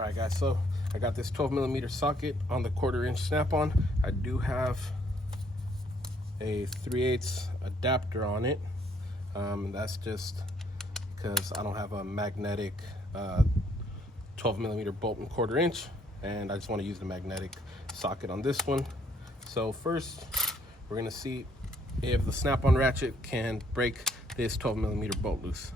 All right, guys, so I got this 12mm socket on the 1/4" snap-on. I do have a 3/8 adapter on it. That's just because I don't have a magnetic 12mm bolt and 1/4", and I just want to use the magnetic socket on this one. So first, we're gonna see if the snap-on ratchet can break this 12mm bolt loose.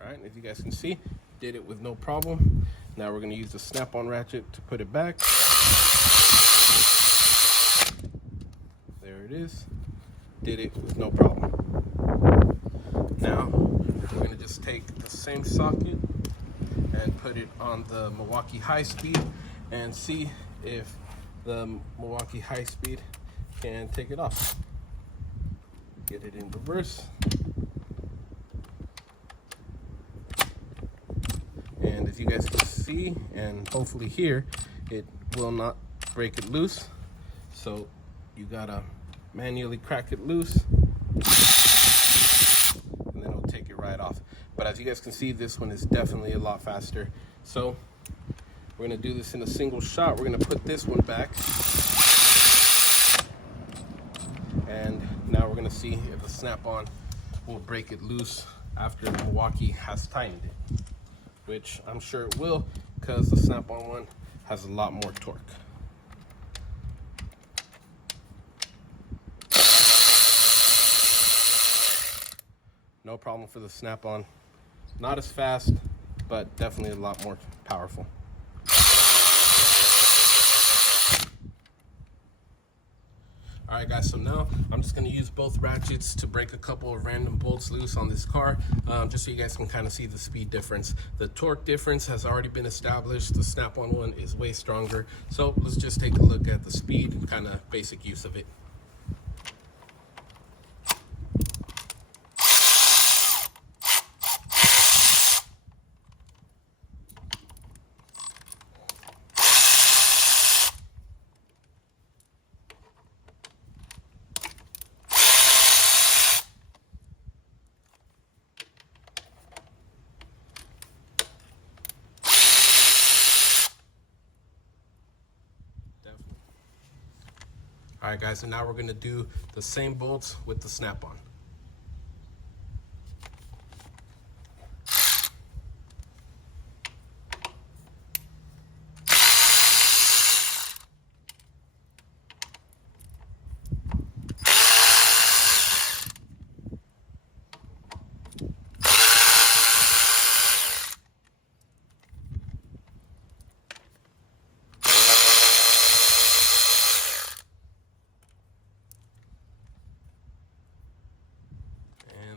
All right, as you guys can see, did it with no problem. Now we're gonna use the snap-on ratchet to put it back. There it is. Did it with no problem. Now we're gonna just take the same socket and put it on the Milwaukee high speed and see if the Milwaukee high speed can take it off. Get it in reverse. And as you guys can see and hopefully hear, it will not break it loose. So you gotta manually crack it loose and then it'll take it right off. But as you guys can see, this one is definitely a lot faster. So we're gonna do this in a single shot. We're gonna put this one back. And now we're gonna see if the snap-on will break it loose after the Milwaukee has tightened it, which I'm sure it will because the snap-on one has a lot more torque. No problem for the snap-on. Not as fast, but definitely a lot more powerful. All right, guys, so now I'm just gonna use both ratchets to break a couple of random bolts loose on this car, just so you guys can kind of see the speed difference. The torque difference has already been established. The snap-on one is way stronger. So let's just take a look at the speed and kind of basic use of it. All right, guys, so now we're gonna do the same bolts with the snap-on.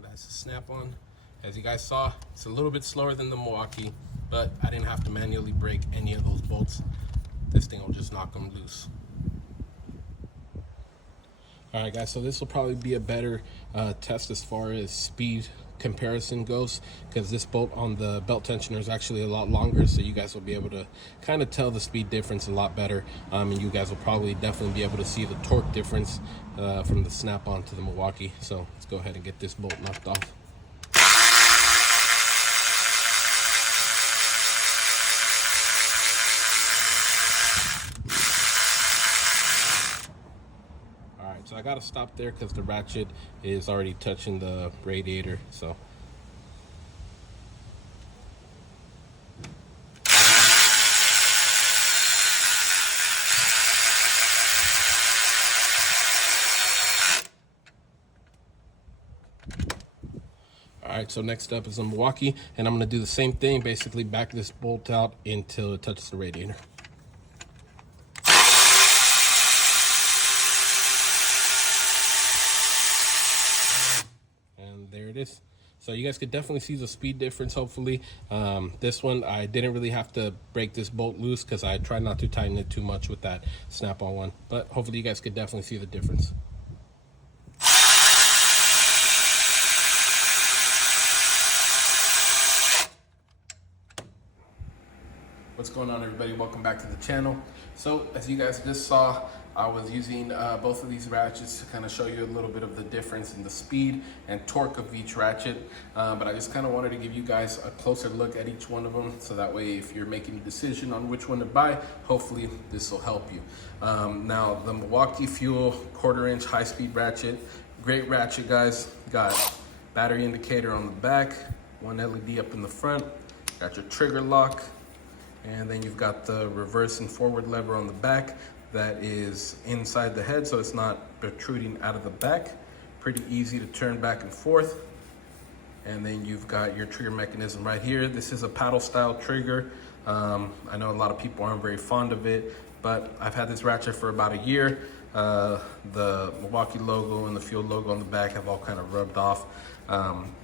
That's the snap-on. As you guys saw, it's a little bit slower than the Milwaukee, but I didn't have to manually break any of those bolts. This thing will just knock them loose. All right, guys, so this will probably be a better test as far as speed comparison goes, because this bolt on the belt tensioner is actually a lot longer, so you guys will be able to kind of tell the speed difference a lot better, and you guys will probably definitely be able to see the torque difference from the snap-on to the Milwaukee. So let's go ahead and get this bolt knocked off. So I gotta stop there because the ratchet is already touching the radiator. So all right, so next up is a Milwaukee, and I'm gonna do the same thing, basically back this bolt out until it touches the radiator. There it is. So you guys could definitely see the speed difference, hopefully. This one, I didn't really have to break this bolt loose because I tried not to tighten it too much with that snap-on one. But hopefully you guys could definitely see the difference. What's going on, everybody? Welcome back to the channel. So as you guys just saw, I was using both of these ratchets to kind of show you a little bit of the difference in the speed and torque of each ratchet, but I just kind of wanted to give you guys a closer look at each one of them, so that way if you're making a decision on which one to buy, hopefully this will help you. Now the Milwaukee Fuel 1/4 inch high-speed ratchet, great ratchet, guys. Got battery indicator on the back, one LED up in the front, got your trigger lock, and then you've got the reverse and forward lever on the back that is inside the head, so it's not protruding out of the back. Pretty easy to turn back and forth. And then you've got your trigger mechanism right here. This is a paddle style trigger. I know a lot of people aren't very fond of it, but I've had this ratchet for about a year. The Milwaukee logo and the Fuel logo on the back have all kind of rubbed off,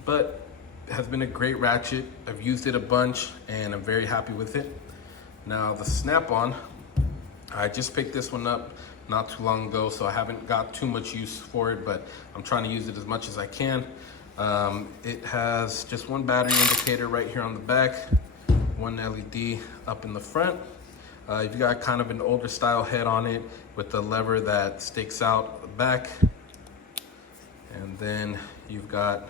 but it has been a great ratchet. I've used it a bunch and I'm very happy with it. Now the snap-on, I just picked this one up not too long ago, so I haven't got too much use for it, but I'm trying to use it as much as I can. It has just one battery indicator right here on the back, one LED up in the front. You've got kind of an older style head on it with the lever that sticks out the back. And then you've got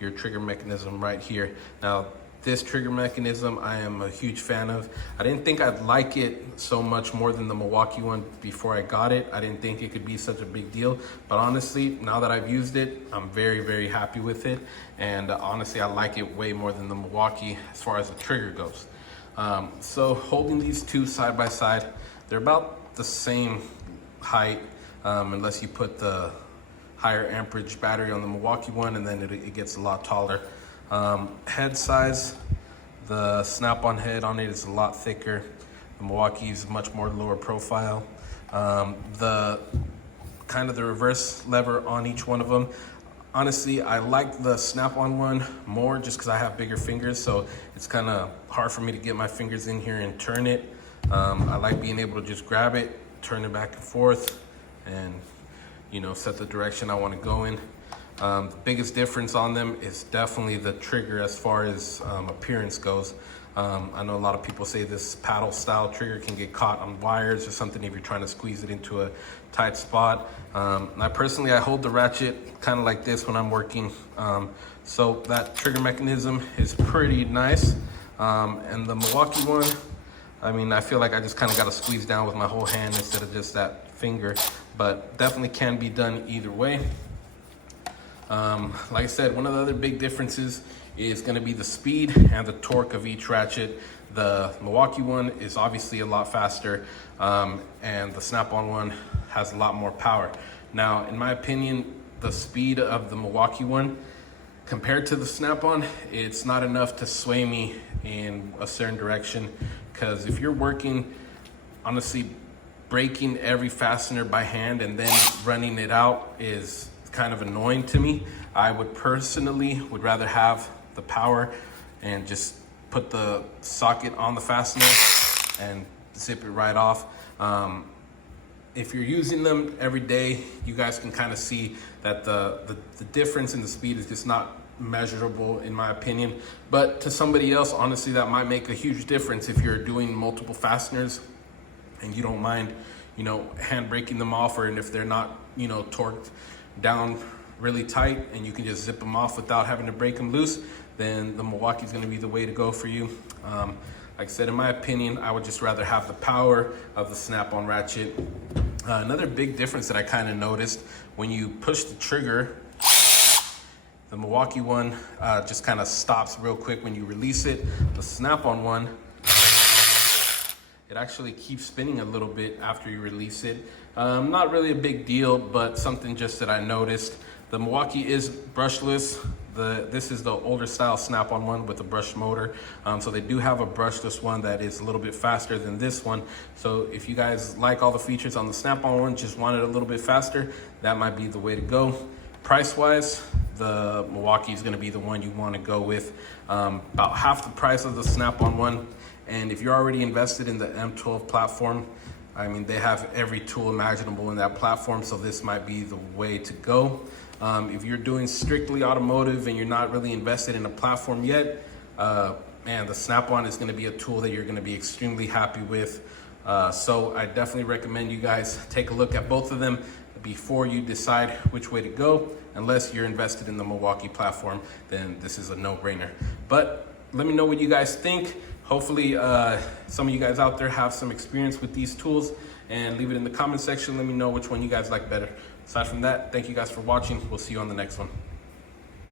your trigger mechanism right here. Now, this trigger mechanism I am a huge fan of. I didn't think I'd like it so much more than the Milwaukee one before I got it. I didn't think it could be such a big deal, but honestly, now that I've used it, I'm very, very happy with it. And honestly, I like it way more than the Milwaukee as far as the trigger goes. So holding these two side by side, they're about the same height, unless you put the higher amperage battery on the Milwaukee one, and then it gets a lot taller. Head size, the snap-on head on it is a lot thicker. The Milwaukee is much more lower profile. The kind of the reverse lever on each one of them, honestly, I like the snap-on one more just because I have bigger fingers, so it's kind of hard for me to get my fingers in here and turn it. I like being able to just grab it, turn it back and forth, and set the direction I want to go in. The biggest difference on them is definitely the trigger as far as appearance goes. I know a lot of people say this paddle style trigger can get caught on wires or something if you're trying to squeeze it into a tight spot. I hold the ratchet kind of like this when I'm working. So that trigger mechanism is pretty nice. And the Milwaukee one, I feel like I just kind of got to squeeze down with my whole hand instead of just that finger, but definitely can be done either way. Like I said, one of the other big differences is going to be the speed and the torque of each ratchet. The Milwaukee one is obviously a lot faster, and the snap-on one has a lot more power. Now, in my opinion, the speed of the Milwaukee one compared to the snap-on, it's not enough to sway me in a certain direction, because if you're working, honestly, breaking every fastener by hand and then running it out is kind of annoying to me. I would personally rather have the power and just put the socket on the fastener and zip it right off. If you're using them every day, you guys can kind of see that the difference in the speed is just not measurable in my opinion. But to somebody else, honestly, that might make a huge difference if you're doing multiple fasteners and you don't mind, hand breaking them off, or if they're not, torqued down really tight and you can just zip them off without having to break them loose, then the Milwaukee is going to be the way to go for you. Like I said, in my opinion, I would just rather have the power of the snap-on ratchet. Another big difference that I kind of noticed, when you push the trigger, the Milwaukee one just kind of stops real quick when you release it. The snap-on one, it actually keeps spinning a little bit after you release it. Not really a big deal, but something just that I noticed. The Milwaukee is brushless. This is the older style snap-on one with a brush motor. So they do have a brushless one that is a little bit faster than this one. So if you guys like all the features on the snap-on one, just want it a little bit faster, that might be the way to go. Price-wise, the Milwaukee is gonna be the one you wanna go with. About half the price of the snap-on one. And if you're already invested in the M12 platform, they have every tool imaginable in that platform, so this might be the way to go. If you're doing strictly automotive and you're not really invested in a platform yet, the snap-on is gonna be a tool that you're gonna be extremely happy with. So I definitely recommend you guys take a look at both of them before you decide which way to go. Unless you're invested in the Milwaukee platform, then this is a no-brainer. But let me know what you guys think. Hopefully some of you guys out there have some experience with these tools, and leave it in the comment section. Let me know which one you guys like better. Aside from that, thank you guys for watching. We'll see you on the next one.